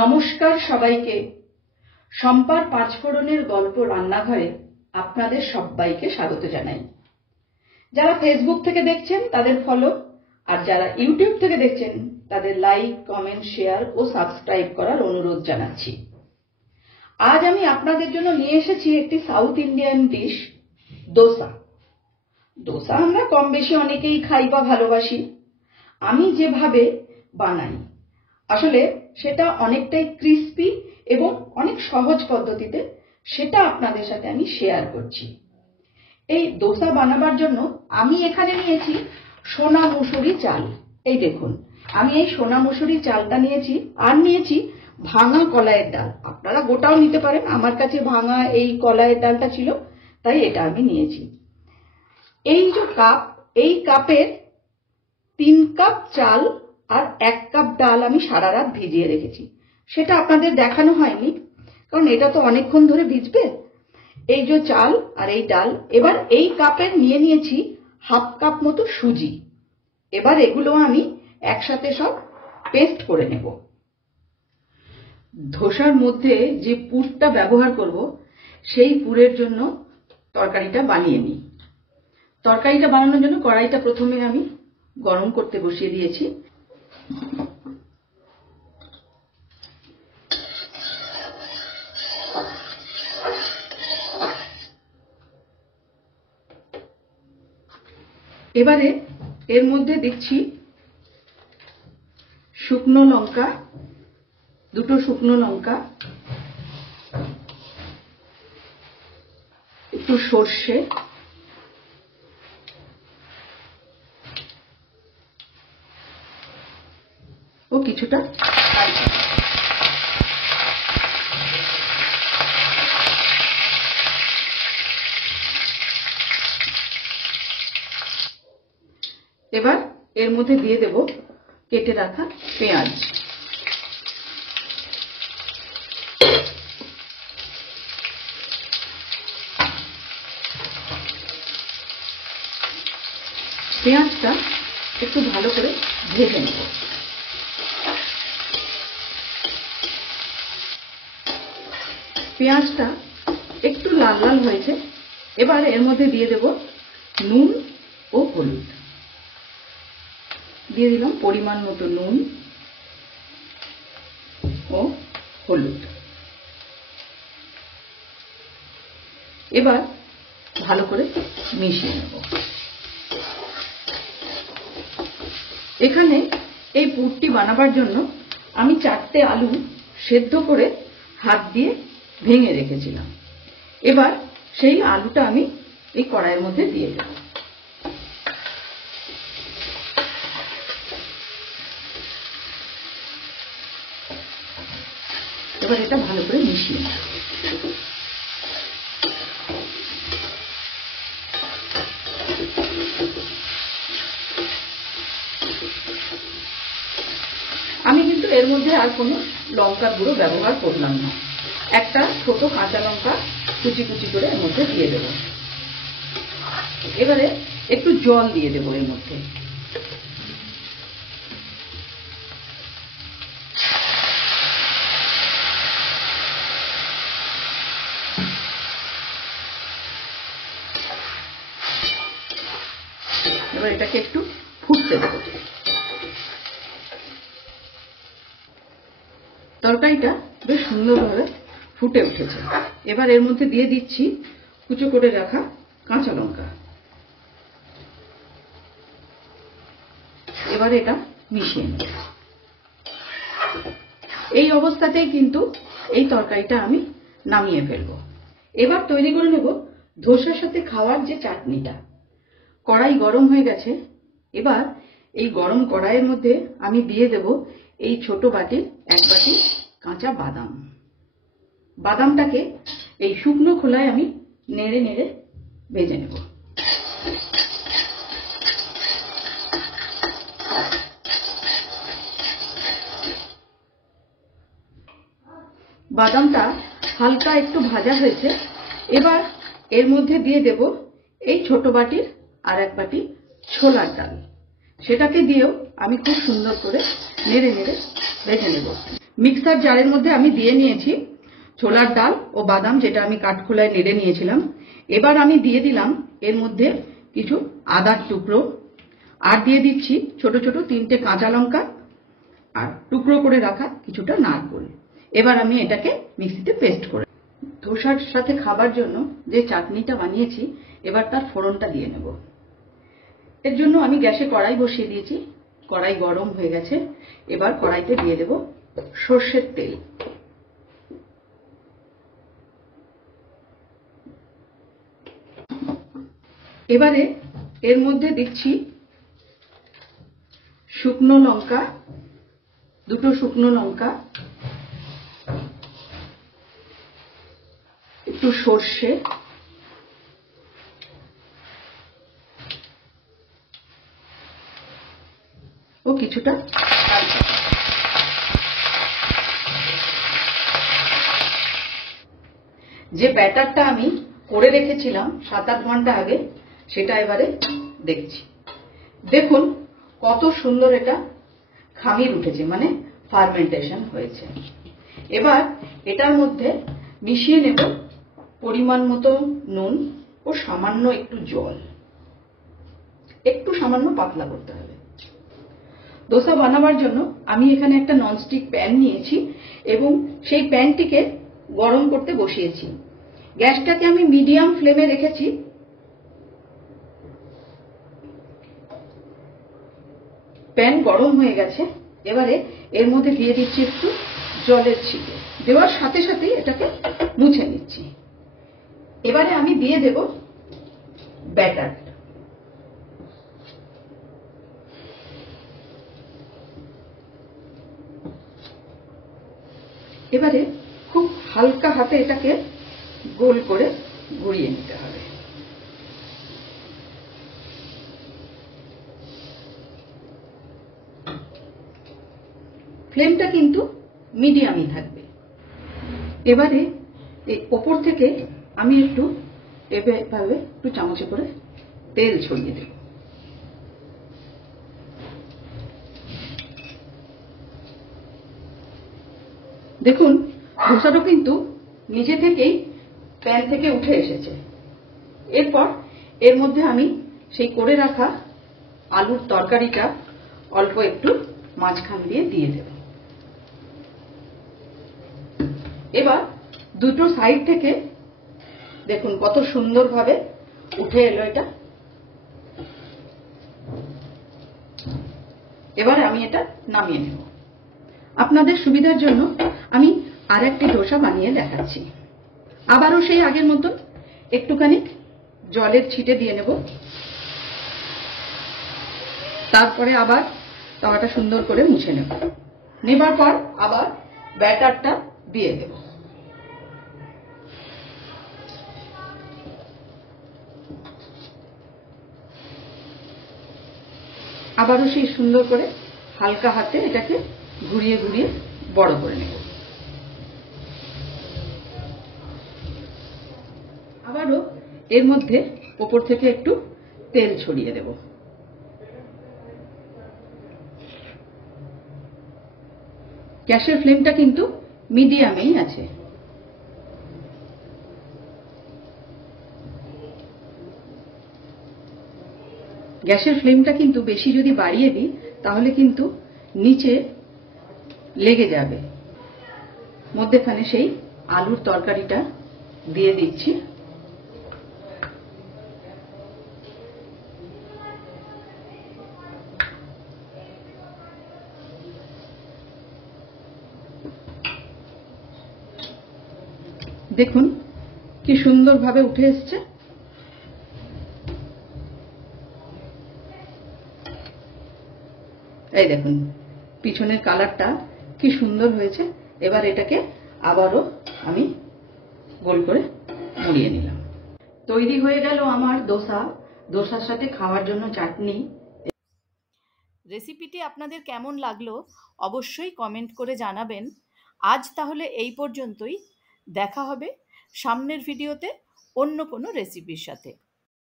নমস্কার সবাইকে। শম্পার পাঁচফোড়নের গল্প রান্নাঘরে আপনাদের সবাইকে স্বাগত জানাই। যারা ফেসবুক থেকে দেখছেন তাদের ফলো, আর যারা ইউটিউব থেকে দেখছেন তাদের লাইক, কমেন্ট, শেয়ার ও সাবস্ক্রাইব করার অনুরোধ জানাচ্ছি। আজ আমি আপনাদের জন্য নিয়ে এসেছি একটি south Indian dish, dosa. Dosa আমরা কম বেশি অনেকেই খাই বা ভালোবাসি। আমি যেভাবে বানাই আসলে সেটা অনেকটাই ক্রিস্পি এবং অনেক সহজ পদ্ধতিতে, সেটা আপনাদের সাথে আমি শেয়ার করছি। এই দোসা বানাবার জন্য আমি এখানে নিয়েছি সোনা মুসুরি চাল। এই দেখুন, আমি এই সোনা মুসুরি চালটা নিয়েছি, আর নিয়েছি ভাঙা কলাইয়ের ডাল। আপনারা গোটাও নিতে পারেন, আমার কাছে ভাঙা এই কলাইয়ের ডালটা ছিল তাই এটা আমি নিয়েছি। এই যে কাপ, এই কাপের 3 কাপ চাল আর 1 কাপ ডাল আমি সারা রাত ভিজিয়ে রেখেছি। সেটা আপনাদের দেখানো হয়নি কারণ এটা তো অনেকক্ষণ ধরে ভিজবে। এই যে চাল আর এই ডাল, এবার এই কাপের নিয়েছি 1/2 কাপ মতো সুজি। এবার এগুলো আমি একসাথে সব পেস্ট করে নেব। ধোসার মধ্যে যে পুরটা ব্যবহার করব সেই পুরের জন্য তরকারিটা বানিয়ে নিই। তরকারিটা বানানোর জন্য কড়াইটা প্রথমে আমি গরম করতে বসিয়ে দিয়েছি। এবারে এর মধ্যে দিচ্ছি শুকনো লঙ্কা, 2টো শুকনো লঙ্কা, একটু সর্ষে, ও কিছুটা এবার এর মধ্যে দিয়ে দেব কেটে রাখা পেঁয়াজ। পেঁয়াজটা একটু ভালো করে ভেজে নেব। পেঁয়াজটা একটু লাল লাল হয়েছে, এবার এর মধ্যে দিয়ে দেব নুন ও হলুদ। দিয়ে দিলাম পরিমাণ মতো নুন ও হলুদ। এবার ভালো করে মিশিয়ে নেব। এখানে এই পুরটি বানাবার জন্য আমি 4টে আলু সেদ্ধ করে হাত দিয়ে ভেঙে রেখেছিলাম। এবার সেই আলুটা আমি এই কড়াইয়ের মধ্যে দিয়ে দেব। এবার এটা ভালো করে মিশিয়ে নেব। আমি কিন্তু এর মধ্যে আর কোনো লঙ্কার গুঁড়ো ব্যবহার করলাম না। একটা ছোট কাঁচা লঙ্কা কুচি কুচি করে এর মধ্যে দিয়ে দেব। এবারে একটু জল দিয়ে দেব এর মধ্যে। এবার এটাকে একটু ফুটতে দেব। তরকারিটা বেশ সুন্দরভাবে ফুটে উঠেছে। এবার এর মধ্যে দিয়ে দিচ্ছি কুচো করে রাখা কাঁচা লঙ্কা। এবার এটা মিশিয়ে নেব। এই অবস্থাতেই কিন্তু এই তরকারিটা আমি নামিয়ে ফেলবো। এবার তৈরি করে নেব ধোসার সাথে খাওয়ার যে চাটনিটা। কড়াই গরম হয়ে গেছে। এবার এই গরম কড়াইয়ের মধ্যে আমি দিয়ে দেব এই ছোট বাটির 1 বাটি কাঁচা বাদাম। বাদামটাকে এই শুকনো খোলায় আমি নেড়ে নেড়ে ভেজে নেব। বাদামটা হালকা একটু ভাজা হয়েছে। এবার এর মধ্যে দিয়ে দেব এই ছোট বাটির আর 1 বাটি ছোলার ডাল। সেটাকে দিয়েও আমি খুব সুন্দর করে নেড়ে নেড়ে ভেজে নেব। মিক্সার জারের মধ্যে আমি দিয়ে নিয়েছি ছোলার ডাল ও বাদাম, যেটা আমি কাঠখোলায় নেড়ে নিয়েছিলাম। এবার আমি দিয়ে দিলাম এর মধ্যে কিছু আদার টুকরো, আর দিয়ে দিচ্ছি ছোট ছোট 3টে কাঁচা লঙ্কা, আর টুকরো করে রাখা কিছুটা নারকেল। এবার আমি এটাকে মিক্সিতে পেস্ট করে, ধোসার সাথে খাবার জন্য যে চাটনিটা বানিয়েছি এবার তার ফোড়নটা দিয়ে নেব। এর জন্য আমি গ্যাসে কড়াই বসিয়ে দিয়েছি, কড়াই গরম হয়ে গেছে। এবার কড়াইতে দিয়ে দেব সর্ষের তেল। এবারে এর মধ্যে দিচ্ছি শুকনো লঙ্কা, 2টো শুকনো লঙ্কা, একটু সর্ষে, ও কিছুটা যে ব্যাটারটা আমি করে রেখেছিলাম 7-8 ঘন্টা আগে, সেটা এবারে দেখছি। দেখুন কত সুন্দর এটা খামির উঠেছে, মানে ফার্মেন্টেশন হয়েছে। এবার এটার মধ্যে মিশিয়ে নেব পরিমাণ মতো নুন ও সামান্য একটু জল, একটু সামান্য পাতলা করতে হবে। দোসা বানাবার জন্য আমি এখানে একটা ননস্টিক প্যান নিয়েছি এবং সেই প্যানটিকে গরম করতে বসিয়েছি। গ্যাসটাকে আমি মিডিয়াম ফ্লেমে রেখেছি। প্যান গরম হয়ে গেছে। এবারে এর মধ্যে দিয়ে দিচ্ছি একটু জলের ছিটে, দেওয়ার সাথে সাথেই এটাকে মুছে নিচ্ছি। এবারে আমি দিয়ে দেব ব্যাটার। এবারে খুব হালকা হাতে এটাকে গোল করে ঘুরিয়ে নিতে হবে। ফ্লেমটা কিন্তু মিডিয়ামই থাকবে। এবারে এই ওপর থেকে আমি একটু এভাবে একটু চামচে করে তেল ছড়িয়ে দেব। দেখুন ধোসাটা কিন্তু নিজে থেকেই প্যান থেকে উঠে এসেছে। এরপর এর মধ্যে আমি সেই করে রাখা আলুর তরকারিটা অল্প একটু মাঝখান দিয়ে দেব। এবার দুটো সাইড থেকে দেখুন কত সুন্দরভাবে উঠে এলো এটা। এবার আমি এটা নামিয়ে নেব। আপনাদের সুবিধার জন্য আমি আরেকটি ধোসা বানিয়ে দেখাচ্ছি। আবারও সেই আগের মতন একটুখানি জলের ছিটে দিয়ে নেব। তারপরে আবার তাওয়াটা সুন্দর করে মুছে নেব। নেবার পর আবার ব্যাটারটা দিয়ে দেব। আবারও সেই সুন্দর করে হালকা হাতে এটাকে ঘুরিয়ে ঘুরিয়ে বড় করে নেব। আবারও এর মধ্যে উপর থেকে একটু তেল ছড়িয়ে দেব। গ্যাসের ফ্লেমটা কিন্তু মিডিয়ামেই আছে। গ্যাসের ফ্লেমটা কিন্তু বেশি যদি বাড়িয়ে দিই তাহলে কিন্তু নিচে লেগে যাবে। মধ্যেখানে সেই আলুর তরকারিটা দিয়ে দিচ্ছি। দেখুন কি সুন্দরভাবে উঠে এসছে। এই দেখুন পিছনের কালারটা কি সুন্দর হয়েছে। এবার এটাকে আবারও আমি গোল করে মুড়িয়ে নিলাম। তৈরি হয়ে গেল আমার দোসা। দোসার সাথে খাওয়ার জন্য চাটনি। রেসিপিটি আপনাদের কেমন লাগলো অবশ্যই কমেন্ট করে জানাবেন। আজ তাহলে এই পর্যন্তই। দেখা হবে সামনের ভিডিওতে অন্য কোনো রেসিপির সাথে।